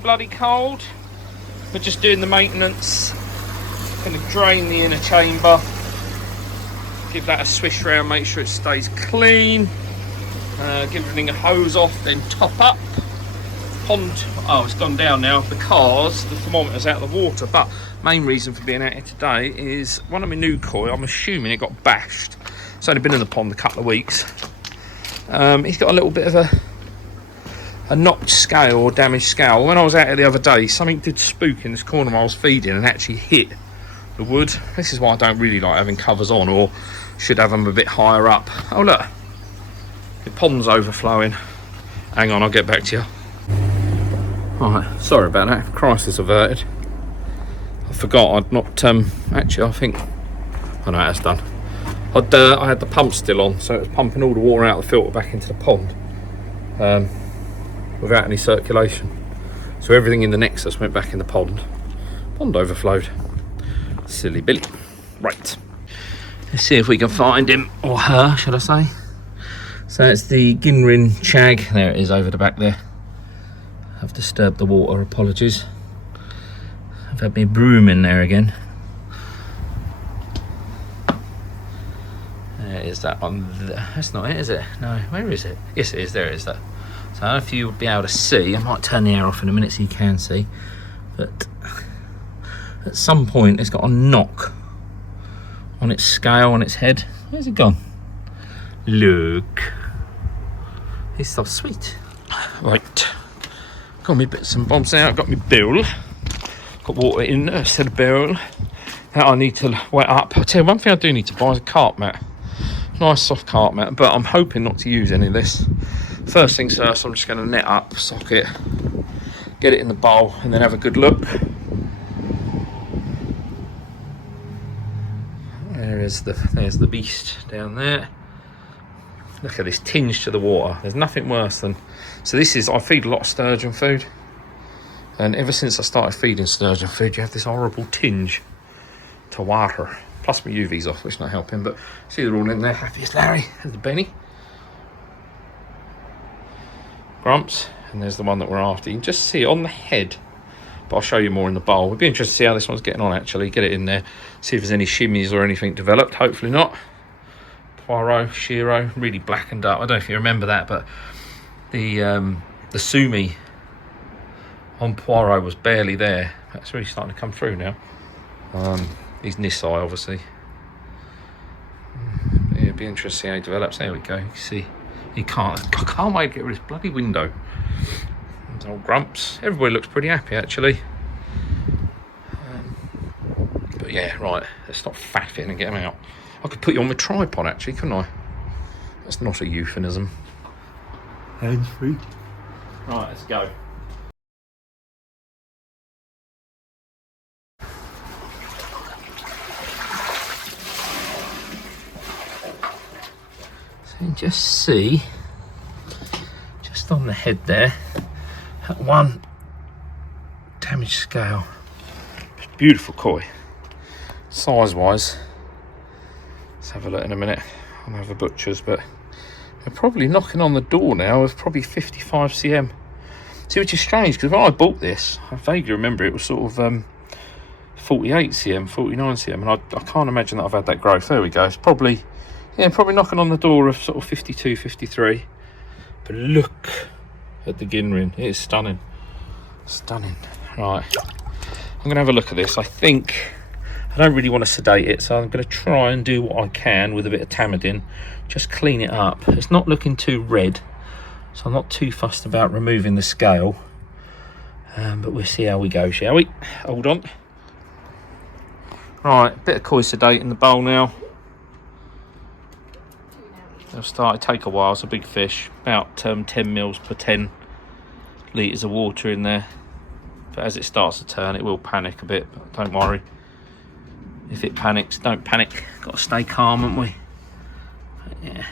bloody cold. We're just doing the maintenance. Going to drain the inner chamber. Give that a swish round, make sure it stays clean. Give everything a hose off, then top up. Pond, oh, it's gone down now because the thermometer's out of the water. But main reason for being out here today is one of my new koi, I'm assuming it got bashed. It's only been in the pond a couple of weeks. He's got a little bit of a knocked scale or damaged scale. When I was out here the other day, something did spook in this corner I was feeding and actually hit the wood. This is why I don't really like having covers on, or should have them a bit higher up. Oh look, the pond's overflowing. Hang on, I'll get back to you. Alright, sorry about that, crisis averted. I forgot I'd not, actually I think, oh no, that's done. I had the pump still on, so it was pumping all the water out of the filter back into the pond without any circulation. So everything in the nexus went back in the pond. Pond overflowed. Silly Billy. Right, let's see if we can find him, or her, should I say. So it's the Ginrin Chag. There it is over the back there. I've disturbed the water, apologies. I've had my broom in there again. There is that one. That's not it, is it? No, where is it? Yes, it is. There it is. That. So I don't know if you'll be able to see. I might turn the air off in a minute so you can see. But at some point, it's got a knock on its scale, on its head. Where's it gone? Look. He's so sweet. Right. Got me bits and bobs out. Got me bowl. Got water in there instead of barrel. That I need to wet up. I'll tell you, one thing I do need to buy is a carp mat. Nice soft carp mat, but I'm hoping not to use any of this. First things first, I'm just going to net up, sock it, get it in the bowl, and then have a good look. There's the beast down there. Look at this tinge to the water. There's nothing worse than... So this is... I feed a lot of sturgeon food. And ever since I started feeding sturgeon food, you have this horrible tinge to water. Plus my UV's off, which is not helping. But see, they're all in there. Happy as Larry. There's the Benny. Grumps. And there's the one that we're after. You can just see it on the head. But I'll show you more in the bowl. We'd be interested to see how this one's getting on, actually. Get it in there. See if there's any shimmies or anything developed. Hopefully not. Poirot, Shiro, really blackened up. I don't know if you remember that, but the sumi on Poirot was barely there. That's really starting to come through now. He's Nisai, obviously. Yeah, it'd be interesting to see how he develops. There we go. You can see he can't. I can't wait to get rid of this bloody window. There's old Grumps. Everybody looks pretty happy, actually. But yeah, right. Let's stop faffing and get them out. I could put you on my tripod, actually, couldn't I? That's not a euphemism. Hands free. Right, let's go. So you can just see, just on the head there, that one damaged scale. Beautiful koi. Size-wise. Let's have a look in a minute. I'll have a butcher's, but they're probably knocking on the door now of probably 55 cm. See, which is strange, because when I bought this, I vaguely remember it was sort of 48 cm, 49 cm, and I can't imagine that I've had that growth. There we go. It's probably, yeah, probably knocking on the door of sort of 52, 53. But look at the Ginrin. It is stunning. Stunning. Right. I'm going to have a look at this. I think... I don't really want to sedate it, so I'm going to try and do what I can with a bit of Tamidin. Just clean it up. It's not looking too red, so I'm not too fussed about removing the scale. But we'll see how we go, shall we? Hold on. Right, bit of koi sedate in the bowl now. They'll start to take a while. It's a big fish, about 10 mils per 10 litres of water in there. But as it starts to turn, it will panic a bit, but don't worry. If it panics, don't panic. Got to stay calm, haven't we? But yeah.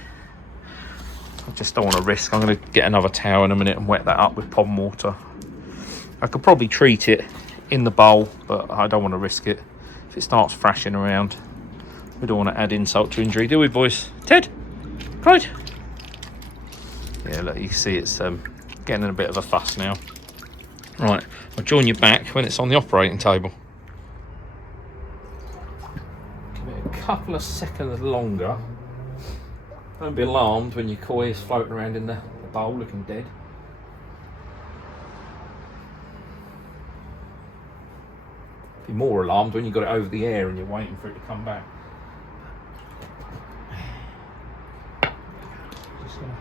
I just don't want to risk. I'm going to get another towel in a minute and wet that up with pond water. I could probably treat it in the bowl, but I don't want to risk it. If it starts thrashing around, we don't want to add insult to injury, do we, boys? Ted? Clyde? Yeah, look, you can see it's getting in a bit of a fuss now. Right, I'll join you back when it's on the operating table. Give it a couple of seconds longer. Don't be alarmed when your koi is floating around in the bowl looking dead. Be more alarmed when you've got it over the air and you're waiting for it to come back. Just gonna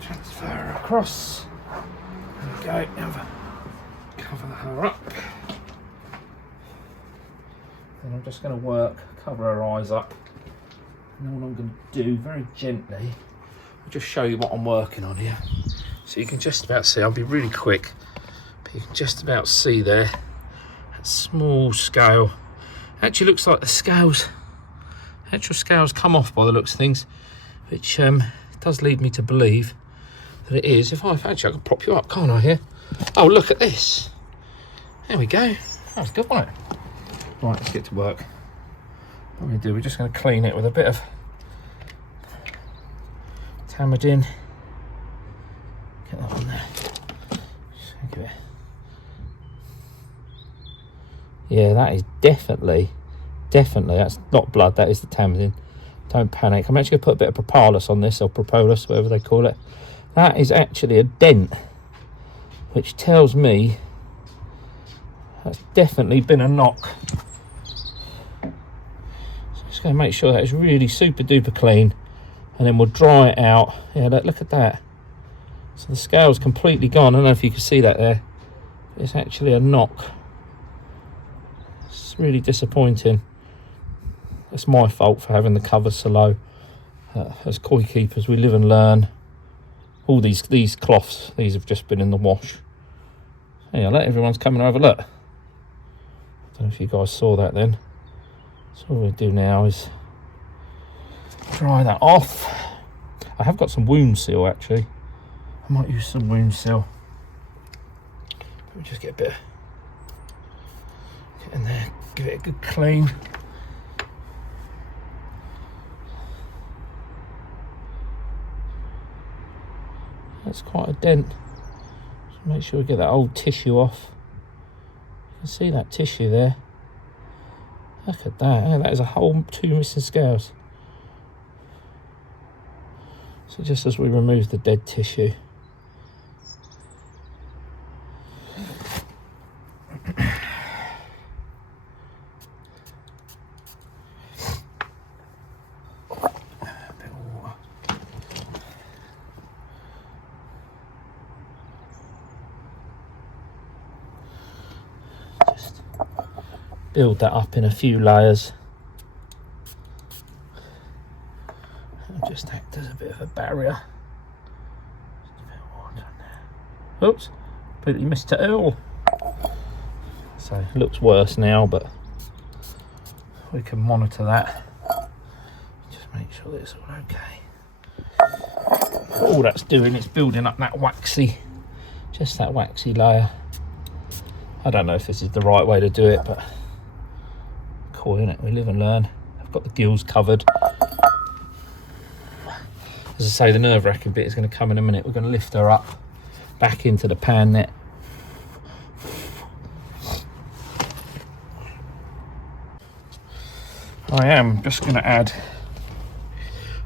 transfer across. There we go. Now cover her up. Then I'm just going to cover her eyes up. And then what I'm going to do very gently, I'll just show you what I'm working on here. So you can just about see, I'll be really quick, but you can just about see there, that small scale. Actually looks like the actual scales come off by the looks of things, which does lead me to believe that it is. Actually I can prop you up, can't I, here? Oh, look at this. There we go. That was good, wasn't it? Right, let's get to work. What we're going to do, we're just going to clean it with a bit of Tamidin. Get that on there. Just give it. Yeah, that is definitely, that's not blood, that is the Tamidin. Don't panic. I'm actually going to put a bit of propolis on this, or propolis, whatever they call it. That is actually a dent, which tells me that's definitely been a knock. Just going to make sure that it's really super duper clean, and then we'll dry it out. Yeah, look at that. So the scale's completely gone. I don't know if you can see that there. It's actually a knock. It's really disappointing. It's my fault for having the covers so low. As koi keepers, we live and learn. All these cloths, these have just been in the wash. Hey, I'll let everyone's coming over. Look. I don't know if you guys saw that then. So what we'll do now is dry that off. I have got some wound seal actually. I might use some wound seal. Let me just get a bit, get in there, give it a good clean. That's quite a dent. Just make sure we get that old tissue off. You can see that tissue there. Look at that. Yeah, that is a whole 2 missing scales. So just as we remove the dead tissue, build that up in a few layers. It'll just act as a bit of a barrier. Just a bit of water in there. Oops, completely missed it all. So it looks worse now, but we can monitor that. Just make sure that it's all okay. All that's doing is building up that waxy, just that waxy layer. I don't know if this is the right way to do it, but koi, innit? We live and learn. I've got the gills covered. As I say, the nerve-wracking bit is going to come in a minute. We're going to lift her up back into the pan net. I am just going to add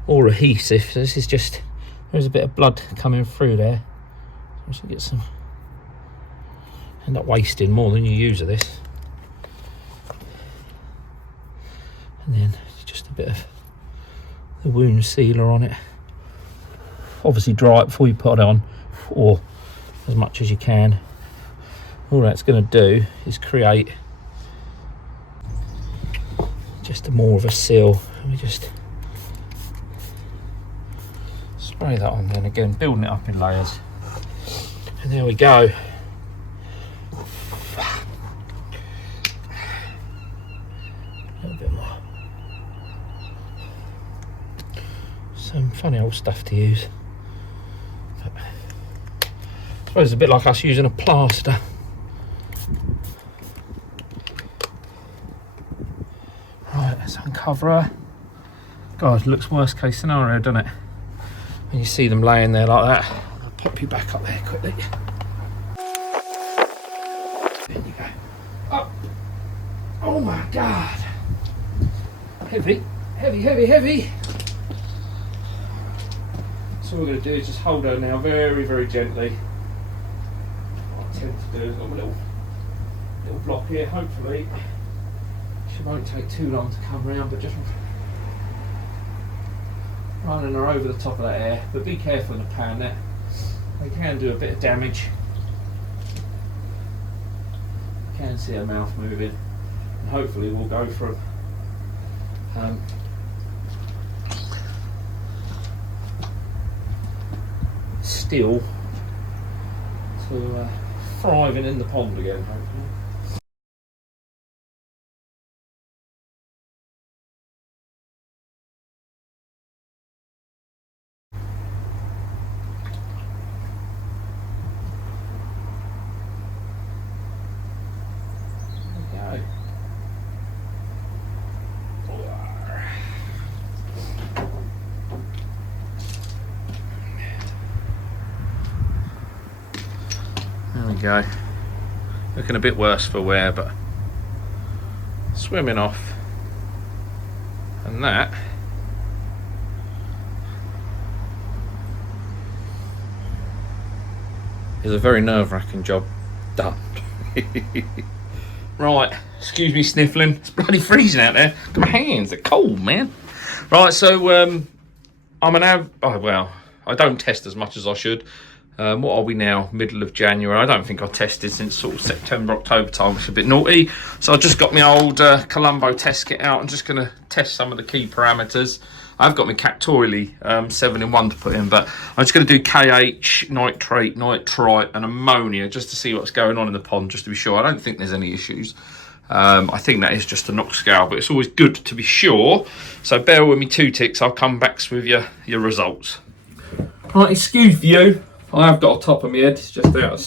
more adhesive. So this is just, there's a bit of blood coming through there. I should get some, end up wasting more than you use of this. And then just a bit of the wound sealer on it. Obviously dry it before you put it on, or as much as you can. All that's going to do is create just more of a seal. Let me just spray that on then, again building it up in layers. And there we go. A little bit more. Some funny old stuff to use. But I suppose it's a bit like us using a plaster. Right, let's uncover her. God, it looks worst case scenario, doesn't it? When you see them laying there like that. I'll pop you back up there quickly. There you go. Up. Oh my God. Heavy, heavy, heavy, heavy. So what we're going to do is just hold her now very, very gently. What I tend to do is I've got a little block here. Hopefully she won't take too long to come round, but just running her over the top of that air. But be careful in the pan net. They can do a bit of damage. You can see her mouth moving, and hopefully we'll go from still to thriving in the pond again, hopefully. There we go. Looking a bit worse for wear, but swimming off. And that is a very nerve-wracking job done. Right, excuse me sniffling. It's bloody freezing out there. Look at my hands, they're cold, man. Right, so I'm gonna have, oh well, I don't test as much as I should. What are we now? Middle of January. I don't think I've tested since sort of September, October time, which is a bit naughty. So I just got my old Colombo test kit out. I'm just going to test some of the key parameters. I've got my Cactorially 7-in-1 to put in, but I'm just going to do KH, nitrate, nitrite and ammonia just to see what's going on in the pond, just to be sure. I don't think there's any issues. I think that is just a knock scale, but it's always good to be sure. So bear with me 2 ticks. I'll come back with your results. Right, excuse you. I have got a top of my head, it's just out of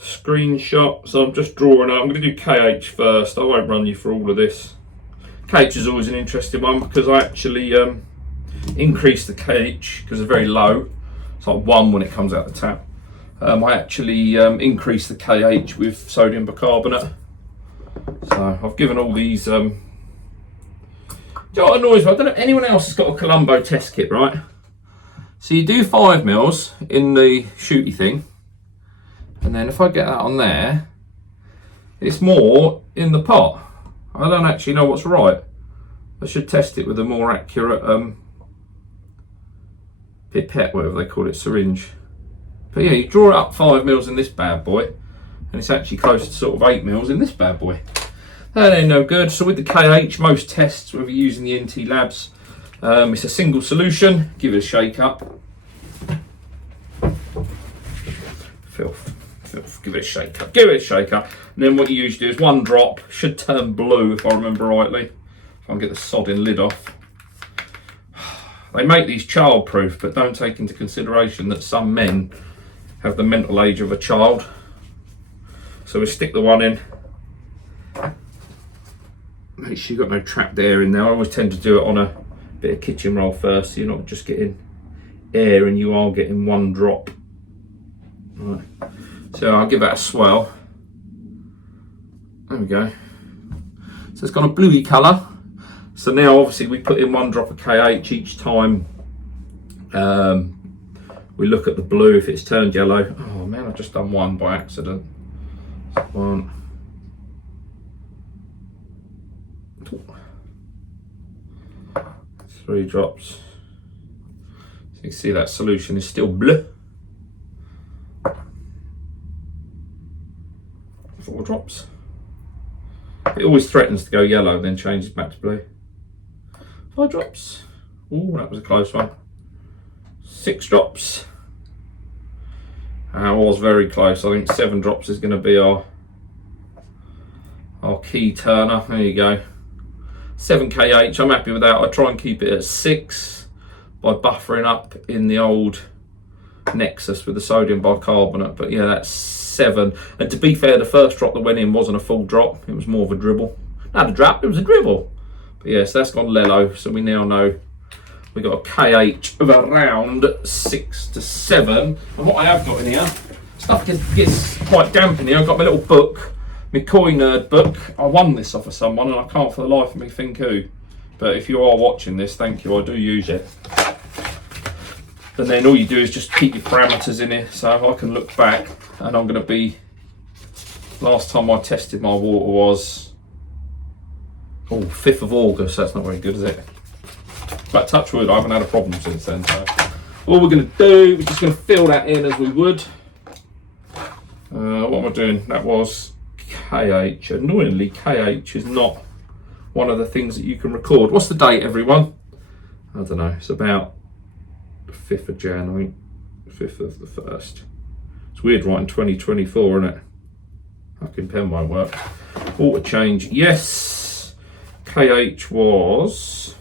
screenshot, so I'm just drawing up. I'm going to do KH first. I won't run you through all of this. KH is always an interesting one because I actually increase the KH because it's very low. It's like 1 when it comes out the tap. I actually increase the KH with sodium bicarbonate. So I've given all these. Do you know what annoys me? I don't know if anyone else has got a Colombo test kit, right? So you do 5 mils in the shooty thing, and then if I get that on there, it's more in the pot. I don't actually know what's right. I should test it with a more accurate pipette, whatever they call it, syringe. But yeah, you draw it up 5 mils in this bad boy, and it's actually close to sort of 8 mils in this bad boy. That ain't no good. So with the KH, most tests, whether you're using the NT Labs, it's a single solution. Give it a shake up. Filth. Give it a shake up. Give it a shake up. And then what you usually do is 1 drop. Should turn blue if I remember rightly. If I can get the sodding lid off. They make these child-proof, but don't take into consideration that some men have the mental age of a child. So we stick the 1 in. Make sure you've got no trapped air in there. I always tend to do it on a bit of kitchen roll first, so you're not just getting air and you are getting 1 drop. Right. So I'll give that a swell. There we go. So it's got a bluey colour. So now obviously we put in 1 drop of KH each time we look at the blue. If it's turned yellow, oh man, I've just done 1 by accident. 1. 3 drops. So you can see that solution is still blue. 4 drops. It always threatens to go yellow, then changes back to blue. 5 drops. Oh, that was a close one. 6 drops. That was very close. I think 7 drops is going to be our key turner. There you go. 7 KH, I'm happy with that. I try and keep it at 6 by buffering up in the old Nexus with the sodium bicarbonate. But yeah, that's 7. And to be fair, the first drop that went in wasn't a full drop. It was more of a dribble. Not a drop, it was a dribble. But yes, yeah, so that's gone Lello. So we now know we've got a KH of around 6 to 7. And what I have got in here, stuff gets quite damp in here. I've got my little book, my Koi Nerd book. I won this off of someone and I can't for the life of me think who. But if you are watching this, thank you, I do use it. And then all you do is just keep your parameters in here. So I can look back and I'm going to be, last time I tested my water was, 5th of August. That's not very good, is it? But touch wood, I haven't had a problem since then. So all we're going to do, we're just going to fill that in as we would. What am I doing? That was KH. Annoyingly, KH is not one of the things that you can record. What's the date, everyone? I don't know. It's about the 5th of January, 5th of the 1st. It's weird writing 2024, isn't it? Fucking pen won't work. Water change, yes. KH was...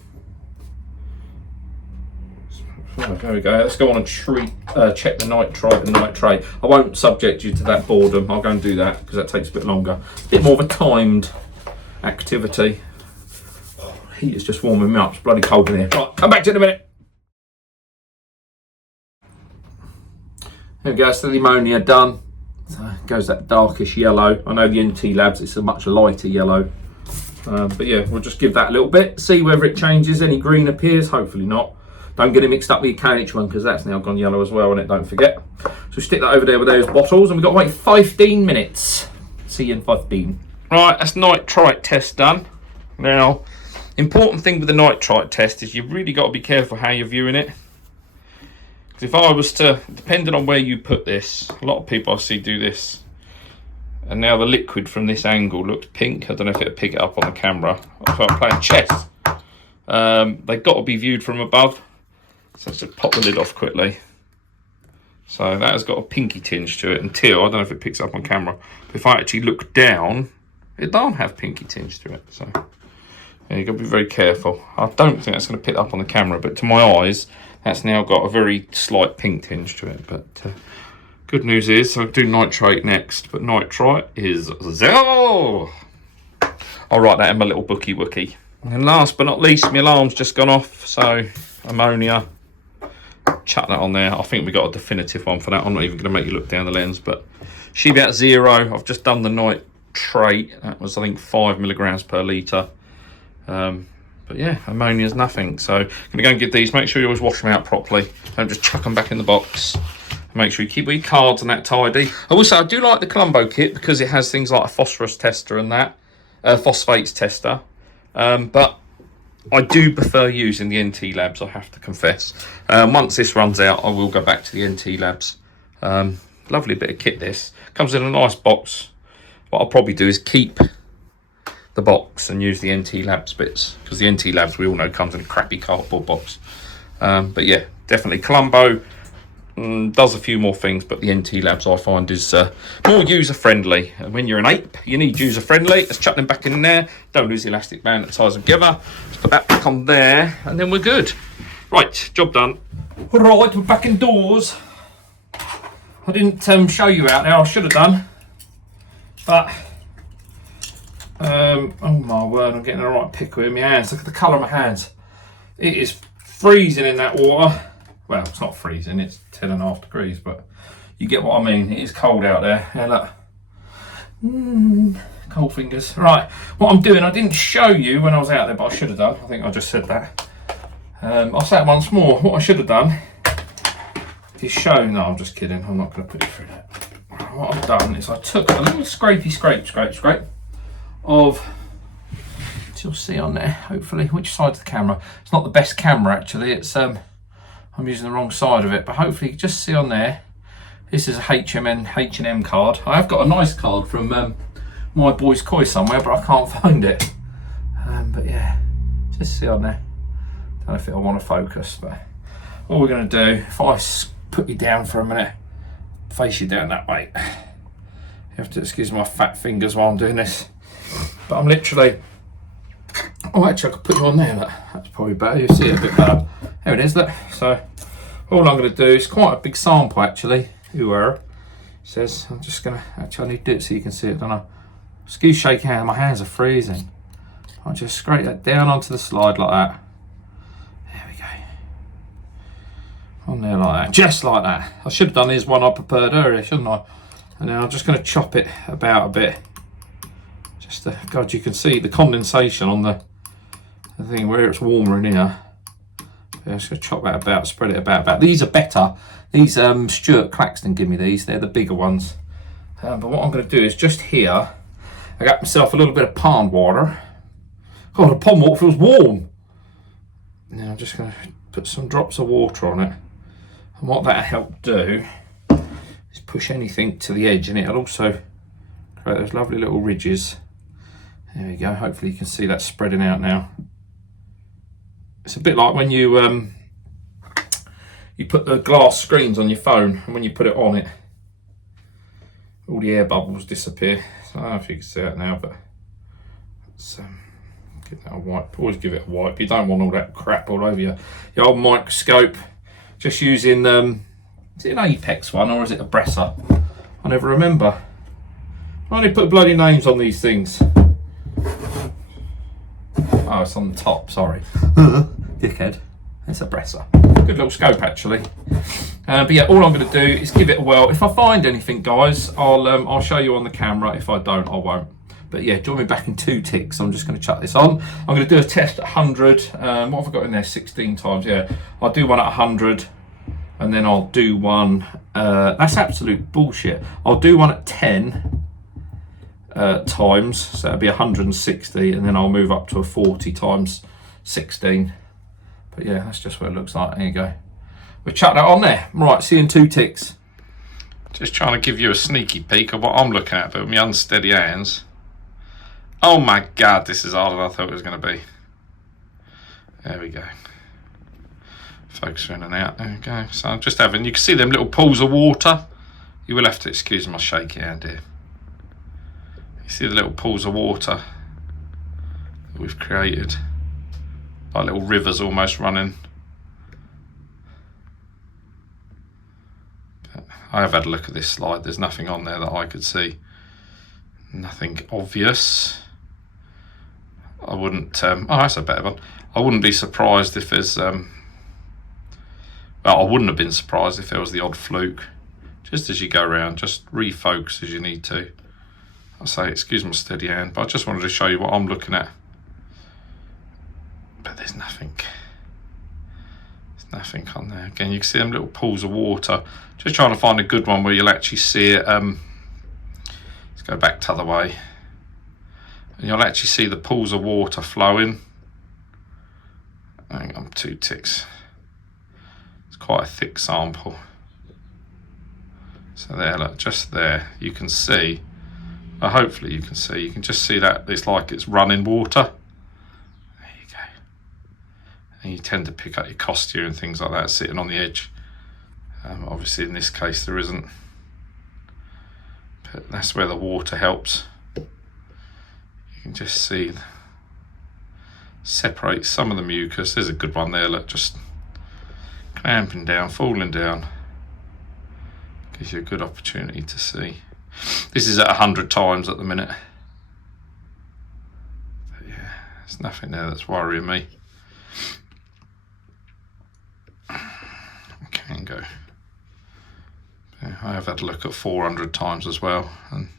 Oh, there we go. Let's go on and check the nitrite and nitrate. I won't subject you to that boredom. I'll go and do that because that takes a bit longer. A bit more of a timed activity. Oh, the heat is just warming me up. It's bloody cold in here. Right, come back to it in a minute. There we go. So the ammonia done. So it goes that darkish yellow. I know the NT Labs, it's a much lighter yellow. But yeah, we'll just give that a little bit. See whether it changes. Any green appears. Hopefully not. Don't get it mixed up with your KH one because that's now gone yellow as well, and don't forget. So stick that over there with those bottles, and we've got to wait 15 minutes. See you in 15. Right, that's nitrite test done. Now, important thing with the nitrite test is you've really got to be careful how you're viewing it. Because if I was to, depending on where you put this, a lot of people I see do this, and now the liquid from this angle looks pink. I don't know if it'll pick it up on the camera. If I'm playing chess, they've got to be viewed from above. So let's just pop the lid off quickly. So that has got a pinky tinge to it until, I don't know if it picks up on camera, but if I actually look down, it don't have pinky tinge to it. So yeah, you've got to be very careful. I don't think that's going to pick up on the camera, but to my eyes, that's now got a very slight pink tinge to it. But good news is, I'll do nitrate next, but nitrite is 0. I'll write that in my little bookie wookie. And last but not least, my alarm's just gone off, so ammonia. Chuck that on there. I think we got a definitive one for that. I'm not even going to make you look down the lens, but she be at 0. I've just done the nitrate. That was, I think, 5 milligrams per litre. But yeah, ammonia's nothing. So I'm going to go and get these. Make sure you always wash them out properly. Don't just chuck them back in the box. Make sure you keep all your cards and that tidy. I will say I do like the Colombo kit because it has things like a phosphorus tester and that, phosphates tester. But I do prefer using the NT Labs, I have to confess. Once this runs out, I will go back to the NT Labs. Lovely bit of kit this. Comes in a nice box. What I'll probably do is keep the box and use the NT Labs bits, because the NT Labs, we all know, comes in a crappy cardboard box. But yeah, definitely Colombo does a few more things, but the NT Labs I find is more user-friendly. And when you're an ape, you need user-friendly. Let's chuck them back in there. Don't lose the elastic band that ties them together. Let's put that back on there, and then we're good. Right, job done. Right, we're back indoors. I didn't show you out there. I should have done. But, oh my word, I'm getting the right pickle in my hands. Look at the colour of my hands. It is freezing in that water. Well, it's not freezing, it's 10.5 degrees, but you get what I mean. It is cold out there. Yeah, look. Cold fingers. Right, what I'm doing, I didn't show you when I was out there, but I should have done. I think I just said that. I'll say it once more. What I should have done is show, no, I'm just kidding. I'm not going to put you through that. What I've done is I took a little scrape of, you'll see on there, hopefully, which side's the camera. It's not the best camera, actually. It's, I'm using the wrong side of it, but hopefully you can just see on there, this is a H&M card. I have got a nice card from my boy's Koi somewhere, but I can't find it. But yeah, just see on there. Don't know if it'll want to focus, but all we're going to do, if I put you down for a minute, face you down that way. You have to excuse my fat fingers while I'm doing this. But I'm literally, oh actually I could put you on there, look. That's probably better, you'll see it a bit better. There it is, look. So all I'm going to do is quite a big sample actually. It says, I'm just going to, actually I need to do it so you can see it, don't I? Excuse shake hand, my hands are freezing. I'll just scrape that down onto the slide like that. There we go. On there like that, just like that. I should have done this one I prepared earlier, shouldn't I? And then I'm just going to chop it about a bit. Just to, God, you can see the condensation on the thing where it's warmer in here. I'm just going to chop that about, spread it about. These are better. These Stuart Claxton give me these. They're the bigger ones. But what I'm going to do is just here, I got myself a little bit of pond water. God, the pond water feels warm. Now I'm just going to put some drops of water on it. And what that'll help do is push anything to the edge, and it'll also create those lovely little ridges. There we go. Hopefully you can see that spreading out now. It's a bit like when you put the glass screens on your phone, and when you put it on it, all the air bubbles disappear. So I don't know if you can see that now, but let's give that a wipe. Always give it a wipe. You don't want all that crap all over your old microscope. Just using, is it an Apex one or is it a Bresser? I never remember. Why do they put bloody names on these things? Oh, it's on the top, sorry. Dickhead. It's a Bresser. Good little scope, actually. But yeah, all I'm going to do is give it a whirl. If I find anything, guys, I'll show you on the camera. If I don't, I won't. But yeah, join me back in 2 ticks. I'm just going to chuck this on. I'm going to do a test at 100. What have I got in there? 16 times, yeah. I'll do one at 100. And then I'll do one... that's absolute bullshit. I'll do one at 10 times. So that'll be 160. And then I'll move up to a 40 times 16. But yeah, that's just what it looks like. There you go. We'll chuck that on there. Right, see you in 2 ticks. Just trying to give you a sneaky peek of what I'm looking at, but with my unsteady hands. Oh my God, this is harder than I thought it was going to be. There we go. Focus in and out. There we go. So I'm just having, you can see them little pools of water. You will have to excuse my shaky hand here. You see the little pools of water that we've created. Like little rivers almost running. But I have had a look at this slide. There's nothing on there that I could see. Nothing obvious. I wouldn't, oh, that's a better one. I wouldn't be surprised if there's, well, I wouldn't have been surprised if there was the odd fluke. Just as you go around, just refocus as you need to. I'll say, excuse my steady hand, but I just wanted to show you what I'm looking at. But there's nothing. There's nothing on there. Again, you can see them little pools of water. Just trying to find a good one where you'll actually see it. Let's go back the other way. And you'll actually see the pools of water flowing. Hang on, 2 ticks. It's quite a thick sample. So there, look, just there, you can see, hopefully you can just see that it's like it's running water. There you go. And you tend to pick up your costia and things like that sitting on the edge. Obviously in this case there isn't. But that's where the water helps. You can just see, separate some of the mucus. There's a good one there, look, just clamping down, falling down. Gives you a good opportunity to see. This is at 100 times at the minute. But yeah, there's nothing there that's worrying me. Okay, and go. Yeah, I have had a look at 400 times as well, and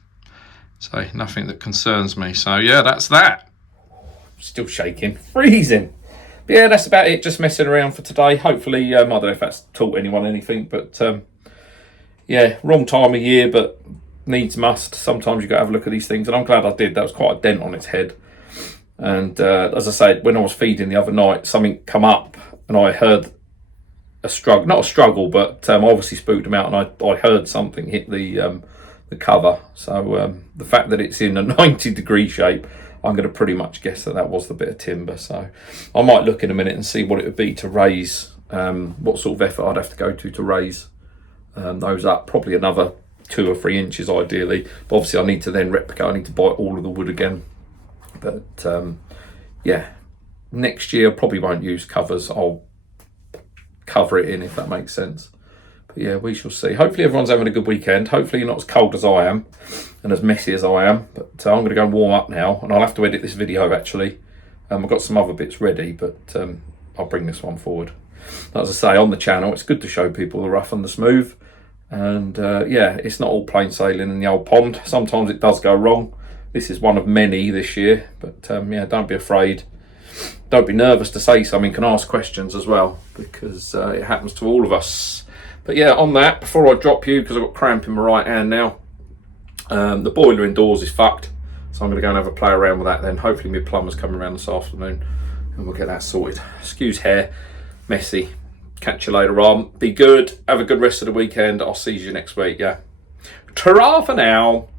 so nothing that concerns me. So yeah, that's that. Still shaking, freezing. But yeah, that's about it. Just messing around for today. Hopefully, I don't know if that's taught anyone anything, but yeah, wrong time of year, but needs must. Sometimes you got to have a look at these things, and I'm glad I did. That was quite a dent on its head. And as I said, when I was feeding the other night, something come up, and I heard a struggle, not a struggle, but obviously spooked him out, and I heard something hit the cover. So the fact that it's in a 90-degree shape, I'm going to pretty much guess that was the bit of timber. So I might look in a minute and see what it would be to raise, what sort of effort I'd have to go to raise those up. Probably another 2 or 3 inches ideally. But obviously I need to then replicate, I need to buy all of the wood again. But yeah, next year I probably won't use covers. I'll cover it in, if that makes sense. But yeah, we shall see. Hopefully everyone's having a good weekend. Hopefully you're not as cold as I am and as messy as I am. But I'm going to go and warm up now, and I'll have to edit this video actually. I've got some other bits ready, but I'll bring this one forward. As I say, on the channel, it's good to show people the rough and the smooth. And yeah, it's not all plain sailing in the old pond. Sometimes it does go wrong. This is one of many this year, but yeah, don't be afraid. Don't be nervous to say something, can ask questions as well, because it happens to all of us. But yeah, on that, before I drop you, because I've got cramp in my right hand now, the boiler indoors is fucked, so I'm going to go and have a play around with that then. Hopefully my plumber's coming around this afternoon and we'll get that sorted. Excuse hair, messy. Catch you later on. Be good. Have a good rest of the weekend. I'll see you next week, yeah. Ta-ra for now.